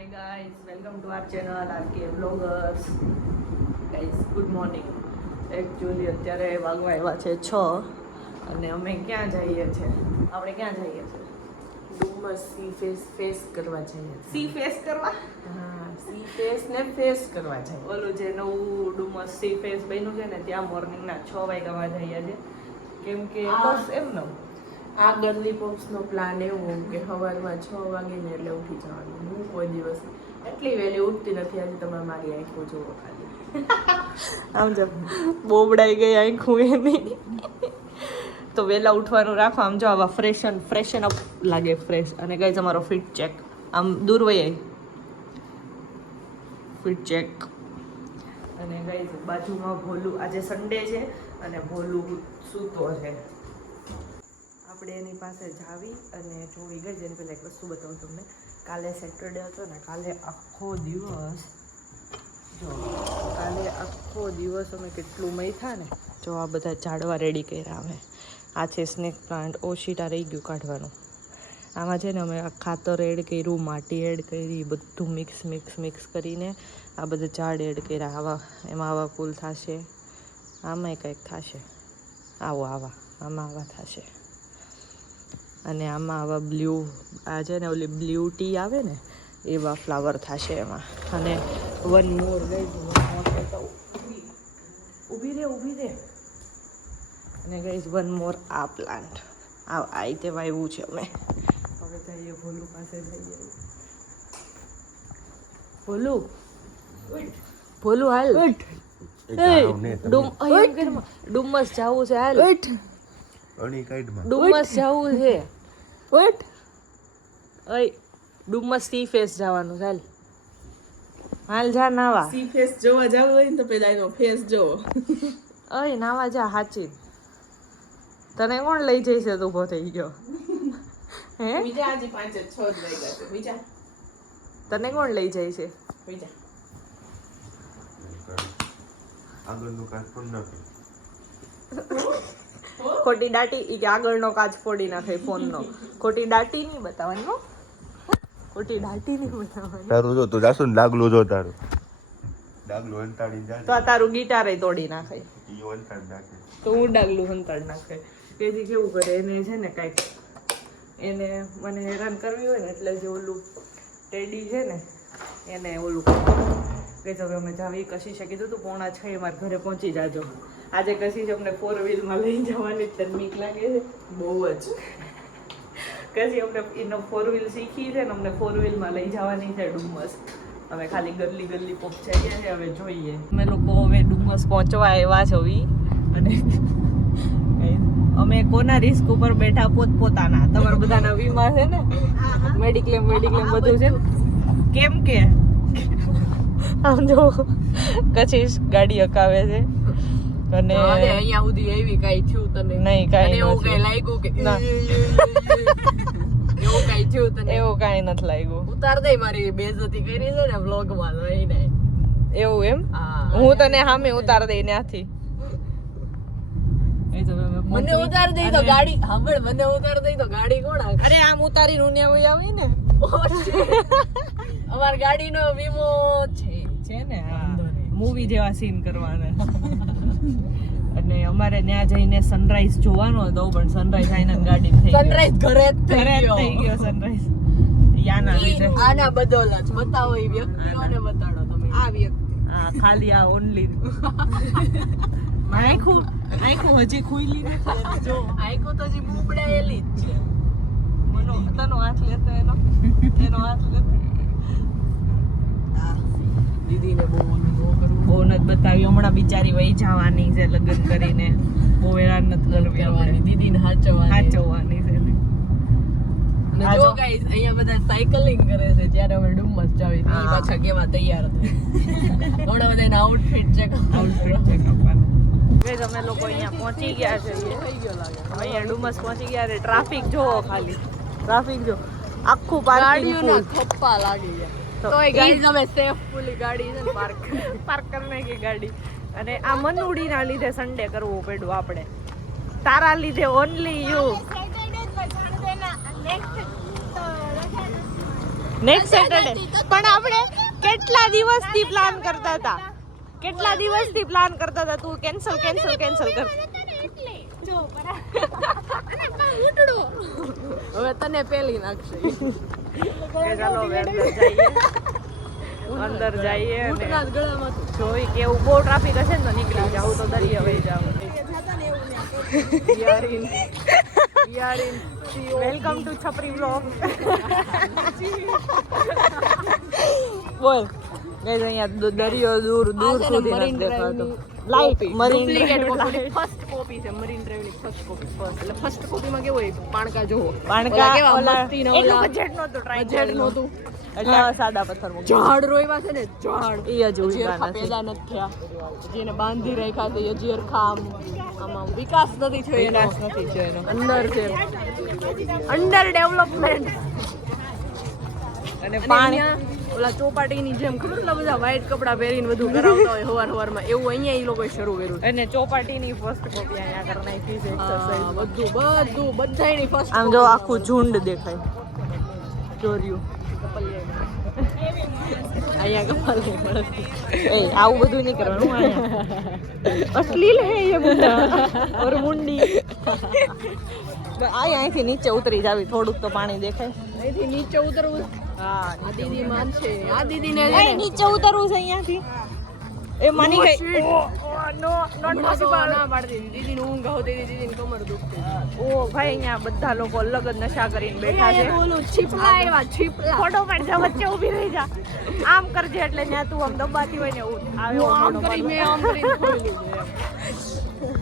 Hi guys, welcome to our channel RK Vloggers. Guys, good morning. Actually અત્યારે વાગવા આવ્યા છે 6 અને અમે ક્યાં જઈએ છીએ? આપણે ક્યાં જઈએ છીએ? ડુમસ સી ફેસ કરવા જઈએ. સી ફેસ કરવા? હા, સી ફેસ ને ફેસ કરવા જઈએ. ઓલું જે નવું ડુમસ સી ફેસ બન્યું છે ને ત્યાં મોર્નિંગના 6 વાગ્યામાં જઈએ છીએ. કેમ કે બસ એમનો આ ગર્લી પોપ્સનો પ્લાન એવો કે સવારમાં 6 વાગે ને એટલે ઉઠી જવાનું. હું કોઈ દિવસ એટલી વહેલી ઉઠતી નથી. આજે તમે મારી આંખો જોવો ખાલી. આમ જો બોબડાઈ ગઈ આંખું એની. તો વહેલા ઉઠવાનું રાખો. આમ જો આવા ફ્રેશન અપ લાગે ફ્રેશ. અને ગાઈઝ અમારો ફિટ ચેક આમ દૂર વહી ફિટ ચેક. અને ગાઈઝ બાજુમાં ભોલું, આજે સન્ડે છે અને ભોલું સૂતો છે. આપણે એની પાસે જાવી અને જોઈ ગઈ. જેની પહેલાં એક વસ્તુ બતાવું તમને. કાલે સેટરડે હતો ને, કાલે આખો દિવસ અમે કેટલું મૈથા ને. જો આ બધા ઝાડવા રેડી કર્યા અમે. આ છે સ્નેક પ્લાન્ટ. ઓશીટા રહી ગયું કાઢવાનું. આમાં છે ને અમે આ ખાતર એડ કર્યું, માટી એડ કરી, બધું મિક્સ કરીને આ બધા ઝાડ એડ કર્યા. એમાં આવા ફૂલ થશે, આમાંય કંઈક થશે. આમાં આવા થશે. અને આમાં આવા બ્લુ, આ છે ને ઓલી બ્લુ ટી આવે ને એવા ફ્લાવર થશે એમાં. અને વન મોર ઊભી રે. અને ગાઈઝ વન મોર આ પ્લાન્ટ આ રીતે વાવ્યું છે અમે. હવે જઈએ ભોલું પાસે જઈએ. ભોલું હાલ ડુમસ જાવું છે. હાલ ડુમસ જાવું છે. ડુમસ સી ફેસ જવાનું. હાલ જા નાવા. સી ફેસ જોવા જવું હોય ને તો પેલા એનો ફેસ જોવો. નાવા જા હાચી. તને કોણ લઈ જઈશે? તું ઉભો થઈ ગયો હે? બીજા આજે 5-6 જ લઈ ગયા. બીજા તને કોણ લઈ જાય છે? બીજા આગળનું કાચ પણ નાખે. ખોટી દાટી ઈ કે આગળનો કાચ ફોડી નાખે ફોનનો. ખોટી દાટી નહીં બતાવવાની હો. ખોટી દાટી નહીં બતાવવાની. તારું જો તું જાસુ ને ડાગલું જો તારું. ડાગલું હંતાડી જાય. તો આ તારું ગિટારે તોડી નાખે. ઈ હંતાડી નાખે. તો હું ડાગલું હંતાડ નાખે. તેથી કેવું કરે એને છે ને કાંઈક એને મને હેરાન કરવી હોય ને એટલે જે ઓલું ટેડી છે ને એને ઓલું કે હવે અમે જાવી. કશીશે કીધું તું 5:45 મારા ઘરે પહોંચી જાજો. આજે કશીશ અમને 4 વ્હીલમાં લઈ જવાની જ બીક લાગે છે બહુ જ. કશી અમને એનો 4 વ્હીલ શીખી છે ને અમને 4 વ્હીલમાં લઈ જવાની છે ડુમસ. અમે ખાલી ગલી પહોંચાઈ ગયા છે. હવે જોઈએ અમે લોકો હવે ડુમસ પહોંચવા આવ્યા છો. અને અમે કોના રિસ્ક ઉપર બેઠા? પોતપોતાના. તમારા બધાના વીમા છે ને, મેડિક્લેમ બધું છે. કેમ કે આમ જો કશીશ ગાડી હકાવે છે. અને અહીંયા સુધી એવી કાઈ થયું તને? નહીં, કાંઈ એવું નથી. કઈ લાગ્યું કે ના. એવું કઈ થયું તને? એવું કાંઈ નથી લાગ્યું. ઉતાર દે. મારી બેઇજ્જતી કરી છે ને વ્લોગમાં લઈને. એવું એમ? હા. હું તને સામે ઉતાર દઈ ત્યાંથી. મને ઉતાર દઈ તો ગાડી સાંભળ. મને ઉતાર દઈ તો ગાડી કોણ હાંકે? અરે આમ ઉતારીને ઉન્યા આવી ને અમાર ગાડીનો વીમો છે ને. મૂવી જેવા સીન કરવાના. અને અમારે ત્યાં જઈને સનરાઈઝ જોવાનો હતો પણ સનરાઈઝ આઈને ગાડી થઈ ગયો. સનરાઈઝ ઘરે જ ઘરે જ થઈ થઈ ગયો સનરાઈઝ. યાના લીધે. આના બદોલત બતાવો. એ વ્યક્તિઓને બતાડો તમે. આ વ્યક્તિ ખાલી આ ઓનલી આંખું હજી ખુઈલી નથી. જો આઈકો તો હજી બુબડાયેલી જ છે. તનો હાથ લેતો એનો હાથ લેતો. દીદીને બહુ કરવું. બહુ નથી બતાવી. હમણાં બિચારી વહી જવાની છે લગ્ન કરીને. બહુ હેરાન નથી કરવી. કરવાની દીદીને હાચવવાની. સાચવવાની છે. અને જો ગાઈસ અહીંયા બધા સાયકલિંગ કરે છે જ્યારે અમે ડુમસ જાવી. એ પાછા કેવા તૈયાર હતા. હમણાં બધા એના આઉટફિટ ચેક કરવાના. અમે લોકો અહીંયા પહોંચી ગયા છે. અહીંયા ડુમસ પહોંચી ગયા છે. ટ્રાફિક જોવો ખાલી. ટ્રાફિક જો આખું પાર્કિંગ ગાડીઓના થપ્પા લાગી ગયા. તોય ગાઈસ અમે સેફ ફૂલી ગાડી છે ને પાર્ક કરને કે ગાડી. અને આ મનુડીના લીધે સન્ડે કરવું પડ્યું આપણે. તારા લીધે ઓનલી યુ. Next Saturday. પણ આપણે કેટલા દિવસથી પ્લાન કરતા હતા, તું કેન્સલ કર. હવે તને પેલી નાખશે. ચાલો હવે અંદર જઈએ ઘૂંટણા જ ગળામાં જોઈ કેવું બહુ ટ્રાફિક હશે ને તો નીકળી જાવ તો દરિયા વહી જાવ. વેલકમ ટુ છપરી બ્લોગ. બોલ ગાઈસ અહીંયા દરિયો દૂર સુધી નથી દેખાતો. લાઈટ મરીન ફર્સ્ટ કોપી છે મરીન ડ્રાઈવની ફર્સ્ટ કોપી. એટલે ફર્સ્ટ કોપીમાં કેવું હોય પાણકા જોવો. પાણકા કેવા ઓલા મસ્તી ના એટલું ઓલા બજેટ નહોતું ટ્રાય બજેટ નહોતું. એટલે આવા સાદા પથ્થર મૂકી ઝાડ રોયવા છે ને ઝાડ ઈ હજુ હજી ઉગ્યા હરખા નથી. પેદા નથી થયા. જેને બાંધી રાખ્યા છે હજી હરખા આમાં વિકાસ નથી થયો એનો. વિકાસ નથી થયો એનો. અંદર છે અંડર ડેવલપમેન્ટ. અને પાણી ઓલા ચોપાટીની જેમ ખબર એટલા બધા વ્હાઈટ કપડા પહેરીને બધું કરાવતા હોય હવારમાં એવું અહીંયા ઈ લોકોએ શરૂ કર્યું. અને ચોપાટીની ફર્સ્ટ કોપી અહીંયા કરી નાખી છે એક્સરસાઇઝ. બધું બધાયની ફર્સ્ટ આમ જો આખું ઝુંડ દેખાય ચોર્યું. અહીંયા કપાલ મળે. એ આવું બધું નહીં કરવાનું અહીંયા. અશ્લીલ હે ये मुंडा और मुंडी. અહીંથી નીચે ઉતરી જાવી થોડુંક તો પાણી દેખાય. અહીંથી નીચે ઉતરવું. હા આ દીદી માનશે. આ દીદીને નીચે ઉતરવું છે અહીંયાથી. એ માની ગઈ. No not possible. ના પાડતી દીદીની ઊંઘ આવતી હતી, દીદીની કમર દુખતી. ઓ ભાઈ અહીંયા બધા લોકો અલગ જ નશા કરીને બેઠા છે. ઓલું છીપલા આવ્યા છીપલા. ફોટો પાડ જા, વચ્ચે ઊભી રહી જા. આમ કરજે એટલે ત્યાં તું આમ દબાતી હોય ને એવું હું આમ કરી મેં આમ કરીને ખોલી લીધું.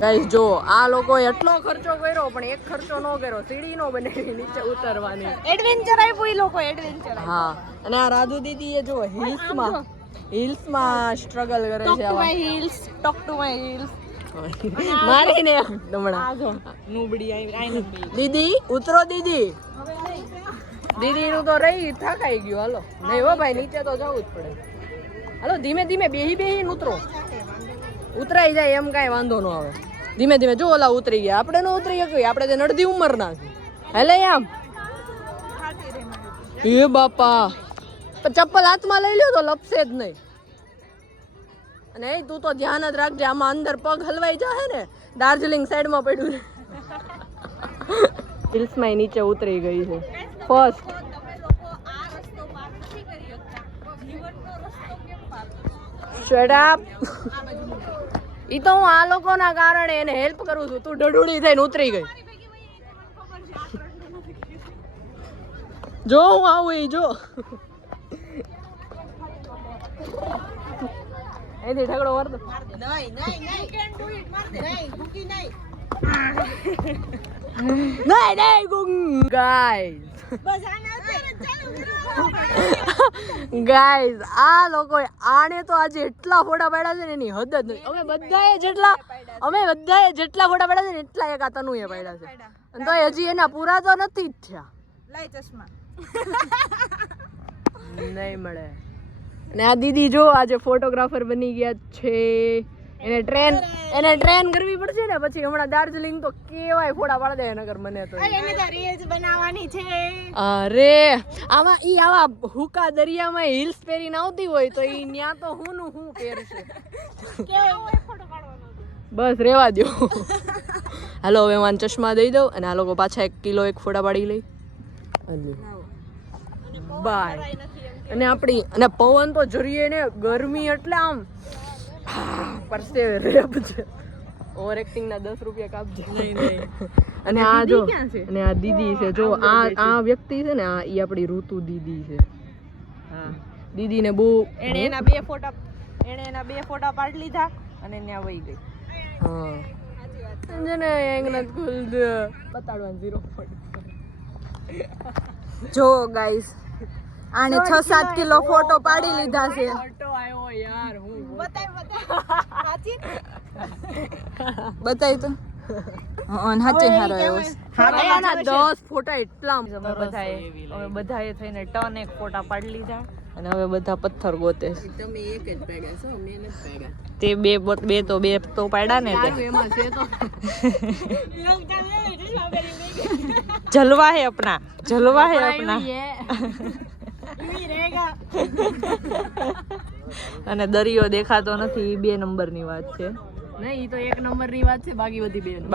ગાઈસ જો આ લોકોએ એટલો ખર્ચો કર્યો પણ એક ખર્ચો ન કર્યો. સીડી નો બનાવી નીચે ઉતરવાની. એડવેન્ચર આપ્યું એ લોકો એડવેન્ચર. હા અને આ રાજુ દીદી એ જો હિલ્સમાં સ્ટ્રગલ કરે છે. Talk to my hills. મારીને દમણા નૂબડી આઈ નથી. દીદી ઉતરો દીદી. દીદી નું તો રહી થાકાઈ ગયું. હાલો નહીં હો ભાઈ નીચે તો જવું જ પડે. હાલો ધીમે ધીમે બેહી ઉતરો. ઉતરાઈ જાય એમ કાંઈ વાંધો ન આવે. ધીમે ધીમે જો ઓલા ઉતરી ગયા આપણે ન ઉતરી શકીએ. આપણે તે નડદી ઉંમરના છે. હેલે આમ એ બાપા ચપ્પલ હાથમાં લઈ લ્યો તો લપસે જ નહીં. અને એ તું તો ધ્યાન જ રાખજે આમાં અંદર પગ હલવાઈ જાય ને. દાર્જિલિંગ સાઈડમાં પડ્યું ને. હિલ્સમાં નીચે ઉતરી ગઈ છે ફર્સ્ટ. Shut up. ઈ તો હું આ લોકોના કારણે એને હેલ્પ કરું છું. તું ડઢુડી થઈને ઉતરી ગઈ. જો હું આવું એ જો. અહીંથી ઠગડો માર દો. ગાઈઝ આ લોકો આને તો આજે એટલા ફોટા પાડ્યા છે ને એની હદ જ નથી. અમે બધાએ જેટલા ફોટા પાડ્યા છે ને એટલા એક આ તનુએ પાડ્યા છે. અને તો હજી એના પૂરા તો નથી જ થયા. લાઈ ચશ્મા નહીં મળે. અને આ દીદી જો આજે ફોટોગ્રાફર બની ગયા છે. એને ટ્રેન કરવી પડશે ને પછી હમણાં દાર્જિલિંગ તો કેવાય ફોટા પાડી દે નગર મને તો. એને તો રીલ્સ બનાવવાની છે. અરે આમાં ઈ આવા હુકા દરિયામાં હિલ્સ પહેરીને આવતી હોય તો ઈ ન્યા તો હું પહેરશે. બસ રેવા દો. હાલો હવે માન ચશ્મા દઈ દઉં અને આ લોકો પાછા 1 કિલો એક ફોટા પાડી લઈ. બાય. અને આપણી અને પવન તો જરીએ ને ગરમી એટલે આમ પરસેવે રેપ છે. ઓવર એક્ટિંગ ના 10 રૂપિયા કાપજે. અને આ જો અને આ દીદી છે જો આ વ્યક્તિ છે ને આ ઈ આપણી ઋતુ દીદી છે. હા દીદી ને બહુ એણે એના બે ફોટા પાડી લીધા અને ત્યાં વહી ગઈ. હા જેને એંગલ ખુલ દે બતાડવાનું 0 પોઈન્ટ. જો ગાઈસ આને 6-7 કિલો ફોટો પાડી લીધા છે. ફોટો આવ્યો યાર હું બતાય તો હાચે હારો આવ્યો. હારાના 10 ફોટા એટલા અમે બધાએ થઈને ટન એક ફોટા પાડી લીધા અને હવે બધા પથ્થર ગોતે. તમે એક જ પાડ્યા છો મેં નથી પાડ્યા. તે બે તો પાડ્યા ને તે એમાં છે તો જલવા હે અપના અને દરિયો દેખાતો નથી, 2 નંબરની વાત છે. નહીં ઈ તો 1 નંબરની વાત છે, બાકી બધી 2 નંબર.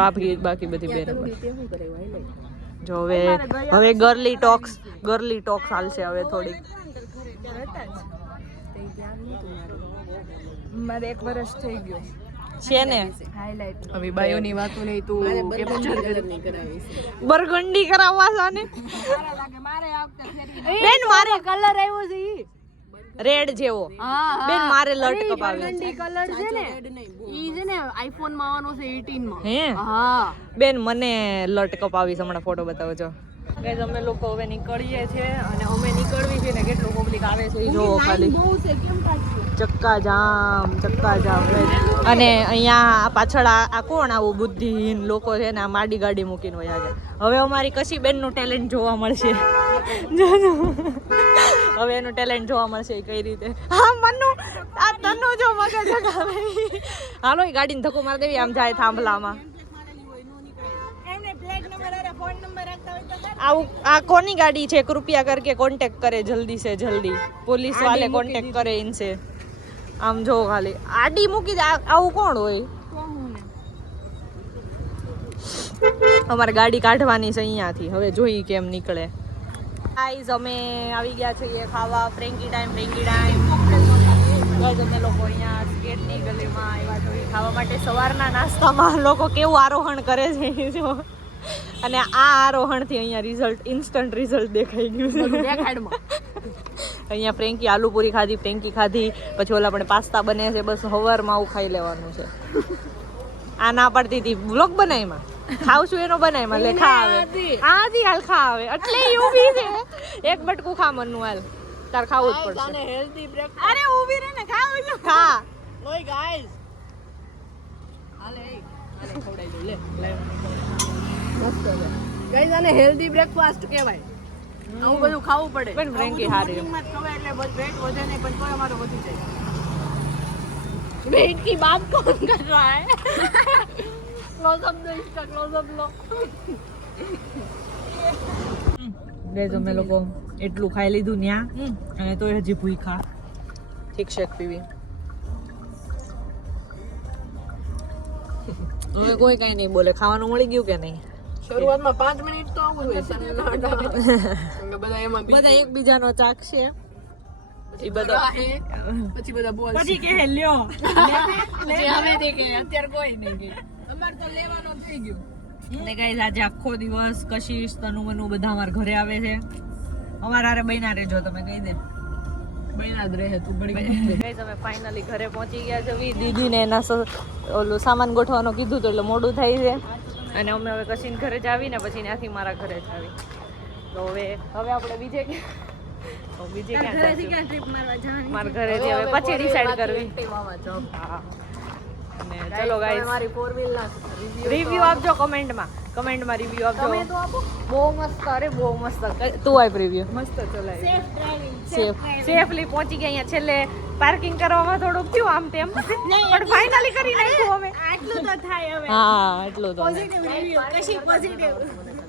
બાકી બધી 2 નંબર. જો હવે ગર્લી ટોક્સ હાલશે હવે થોડીક. મારે 1 વર્ષ થઈ ગયો છે ને હાઈલાઈટ. હવે બાયોની વાતો નહીં, તું કેપ્ચર નહીં કરાવીશ. બરગંડી કરાવવા છે ને બેન, મારે કલર આવ્યો છે ઈ રેડ જેવો. બેન મારે લટ કપાવી બરગંડી કલર છે ને, ઈ છે ને આઈફોન માં આવવાનો છે 18 માં. હે હા બેન મને લટ કપાવી છે, હમણાં ફોટો બતાવો છો. ગાઈસ અમે લોકો હવે નીકળીએ છીએ અને અમે નીકળવી છે ને કેટલું પબ્લિક આવે છે એ જોવો ખાલી. બહુ છે, કેમ કાઢશું? ચક્કા જામ guys. અને અહીંયા પાછળ આ કોણ આવું બુદ્ધિહીન લોકો છે ને, આ માડી ગાડી મૂકીને વયા ગયા. હવે અમારી કશી બેનનું ટેલેન્ટ જોવા મળશે. હવે એનું ટેલેન્ટ જોવા મળશે કઈ રીતે. હા મનુ આ તનુ જો મગજ જગાવે. હાલો એ ગાડીને ધક્કો મારી દેવી, આમ જાય થાંભલામાં. આવું આ કોની ગાડી છે? કૃપયા કરકે કોન્ટેક્ટ કરે જલ્દી સે જલ્દી. पुलिस वाले कांटेक्ट करे इनसे. આમ જો ખાલી આડી મૂકી દે. આવું કોણ હોય? અમારે ગાડી કાઢવાની છે અહીંયાથી, હવે જોઈએ કેમ નીકળે. ગાઈઝ અમે આવી ગયા છીએ ખાવા. ફ્રેન્કી ટાઈમ ગાઈઝ અમે લોકો અહીંયા સ્કેટની ગલીમાં આવ્યા છીએ ખાવા માટે. સવારના નાસ્તામાં લોકો કેવું આરોહણ કરે છે જો. અને આ આરોહણથી અહીંયા ઇન્સ્ટન્ટ રિઝલ્ટ દેખાઈ ગયું છે. અહીંયા ફ્રેન્કી આલુપુરી ખાધી, ફ્રેન્કી ખાધી, પછી ઓલા પણ પાસ્તા બને છે. બસ હવારમાં આવું ખાઈ લેવાનું છે. આ ના પડતી હતી વ્લોગ બનાવીમાં, ખાવ છું એનો બનાવીમાં લે ખા આવે. આથી હાલ ખા આવે એટલે ઊભી છે. એક બટકું ખા મનનું હાલ, તાર ખાવું જ પડશે. Healthy breakfast. અરે ઊભી રહે ને, ખાવ એટલે ખા. ઓય ગાઈસ હાલે ખવડાવી દઉં લે. મસ્ત છે ગાઈસ, આને હેલ્ધી બ્રેકફાસ્ટ કહેવાય. આવું બધું ખાવું પડે. પણ ફ્રેન્કી હારી ખવાય એટલે વેટ વધે નહીં, પણ તોય અમારો વધી જાય. वेट की बात कौन कर रहा है? क्लोजअप दो, इसका क्लोजअप लो. ગાઈઝ અમે લોકો એટલું ખાઈ લીધું ન્યા અને તોય હજી ભૂખ્યા. ઠીક શેક પીવી. હવે કોઈ કઈ નહીં બોલે. ખાવાનું મળી ગયું કે નહીં? શરૂઆતમાં 5 મિનિટ તો આવું હોય સન્નાટા. બધા એમાં બધા એકબીજાનો ચાખશે. એ બધા પછી બધા બોલ પછી કે લ્યો જે હવે દેખે અત્યારે કોઈ નહીં કે અમાર તો લેવાનો થઈ ગયો. ને ગાઈઝ આજે આખો દિવસ કશિશ તનુ મનુ બધા અમારા ઘરે આવે છે. અમારા હારે બૈના રહેજો, તમે કહી દે. બૈના જ રહે તું ઘડી. ગાઈઝ અમે ફાઇનલી ઘરે પહોંચી ગયા છે. દીદીને એના ઓલું સામાન ગોઠવાનું કીધું તો એટલે મોડું થાય છે. અને અમે હવે કશીને ઘરે જ આવીને પછી ત્યાંથી મારા ઘરે જ આવી. તો હવે આપણે બીજે ક્યાં ટ્રીપ મારવા જવાની? મારા ઘરેથી હવે પછી ડિસાઈડ કરવી. હા અને ચલો ગાઈસ, મારી 4 વ્હીલ ના રિવ્યુ આપજો કમેન્ટમાં રિવ્યુ આપજો. તમે તો આપો. બહુ મસ્ત, અરે બહુ મસ્ત. તું આપ રિવ્યુ. મસ્ત ચલાવી. સેફ સેફલી પહોંચી ગયા. અહીંયા છેલ્લે પાર્કિંગ કરવામાં થોડુંક થયું આમ તેમ, પણ ફાઇનલી કરી નાખ્યું અમે. આટલું તો થાય હવે. હા એટલું તો પોઝિટિવ રિવ્યુ કશી પોઝિટિવ.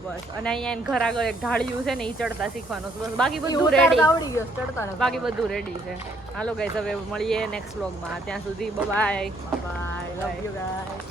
બસ. અને અહીંયા ઘર આગળ એક ઢાળિયું છે ને, એ ચડતા શીખવાનું છે. બસ બાકી બધું રેડી. આવડી ગયો ચડતા ને. બાકી બધું રેડી છે. હાલો ગાઈસ, હવે મળીએ નેક્સ્ટ વ્લોગમાં. ત્યાં સુધી bye bye. Love you guys.